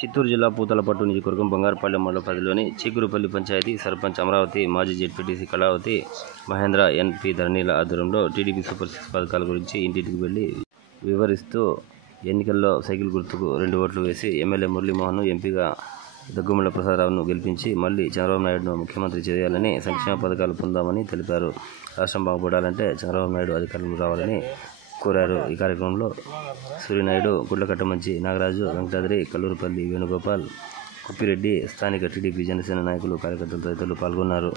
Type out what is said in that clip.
చిత్తూరు జిల్లా పూతలపట్టు నియోజకవర్గం బంగారుపాలెం మండల పరిధిలోని చీకురుపల్లి పంచాయతీ సర్పంచ్ అమరావతి, మాజీ జెడ్పీటీసీ కళావతి, మహేంద్ర, ఎన్పీ ధరణిల ఆధ్వర్యంలో టీడీపీ సూపర్ 6 పథకాల గురించి ఇంటింటికి వెళ్లి వివరిస్తూ ఎన్నికల్లో సైకిల్ గుర్తుకు 2 ఓట్లు వేసి ఎమ్మెల్యే మురళీమోహన్, ఎంపీగా దగ్గుమల్ల ప్రసాదరావును గెలిపించి మళ్లీ చంద్రబాబు నాయుడును ముఖ్యమంత్రి చేయాలని, సంక్షేమ పథకాలు పొందామని తెలిపారు. రాష్ట్రం బాగుపడాలంటే చంద్రబాబు నాయుడు అధికారంలో రావాలని కోరారు. ఈ కార్యక్రమంలో సూర్యనాయుడు, గుడ్లకట్టమంచి నాగరాజు, వెంకటాద్రి, కల్లూరుపల్లి వేణుగోపాల్, కుప్పిరెడ్డి, స్థానిక టీడీపీ, జనసేన నాయకులు, కార్యకర్తలు తదితరులు పాల్గొన్నారు.